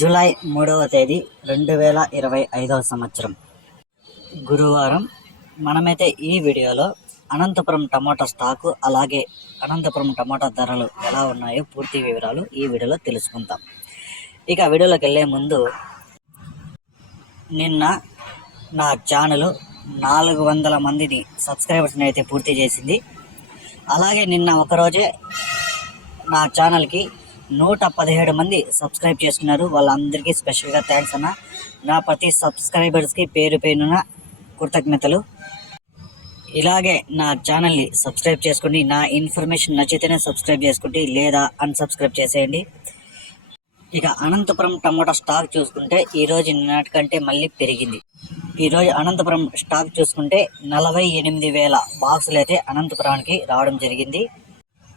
July 3వ తేదీ 2025 సంవత్సరం గురువారం. మనమైతే ఈ వీడియోలో అనంతపురం టమోటా స్టాకు, అలాగే అనంతపురం టమోటా ధరలు ఎలా ఉన్నాయో పూర్తి వివరాలు ఈ వీడియోలో తెలుసుకుందాం. ఇక వీడియోలోకి వెళ్ళే ముందు, నిన్న నా ఛానల్ 400 మందిని సబ్స్క్రైబర్స్ని అయితే పూర్తి చేసింది. అలాగే నిన్న ఒకరోజే నా ఛానల్కి 117 మంది సబ్స్క్రైబ్ చేసుకున్నారు. వాళ్ళందరికీ స్పెషల్గా థ్యాంక్స్ అన్న. నా ప్రతి సబ్స్క్రైబర్స్కి పేరు పేరున కృతజ్ఞతలు. ఇలాగే నా ఛానల్ని సబ్స్క్రైబ్ చేసుకోండి. నా ఇన్ఫర్మేషన్ నచ్చితేనే సబ్స్క్రైబ్ చేసుకోండి, లేదా అన్సబ్స్క్రైబ్ చేసేయండి. ఇక అనంతపురం టమోటా స్టాక్ చూసుకుంటే ఈరోజు నిన్నటికంటే మళ్ళీ పెరిగింది. ఈరోజు అనంతపురం స్టాక్ చూసుకుంటే 48,000 బాక్సులు అయితే అనంతపురానికి రావడం జరిగింది.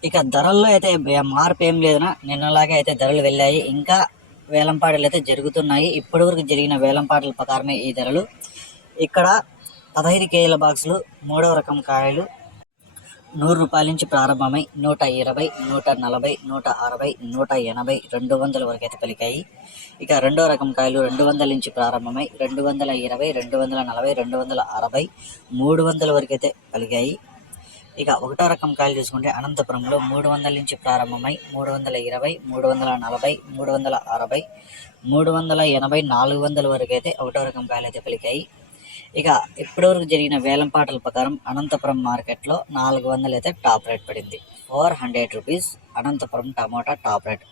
ఇక ధరల్లో అయితే మార్పు ఏం లేదన్నా, నిన్నలాగే అయితే ధరలు వెళ్ళాయి. ఇంకా వేలంపాటలు అయితే జరుగుతున్నాయి. ఇప్పటి వరకు జరిగిన వేలంపాటల ప్రకారమే ఈ ధరలు. ఇక్కడ 15 కేజీల బాక్సులు 3వ రకం కాయలు 100 రూపాయల నుంచి ప్రారంభమై 120, 140, 160, 180, 200 వరకు అయితే పలికాయి. ఇక 2వ రకం కాయలు 200 నుంచి ప్రారంభమై 220, 240, 260, 300 వరకు అయితే పలికాయి. ఇక 1వ రకం కాయలు చూసుకుంటే అనంతపురంలో 300 నుంచి ప్రారంభమై 320, 340, 360, 380, 400 వరకు అయితే 1వ రకం కాయలు అయితే పలికాయి. ఇక ఇప్పటివరకు జరిగిన వేలంపాటల ప్రకారం అనంతపురం మార్కెట్లో 400 అయితే టాప్ రేట్ పడింది. 400 rupees Anantapur tomato top rate.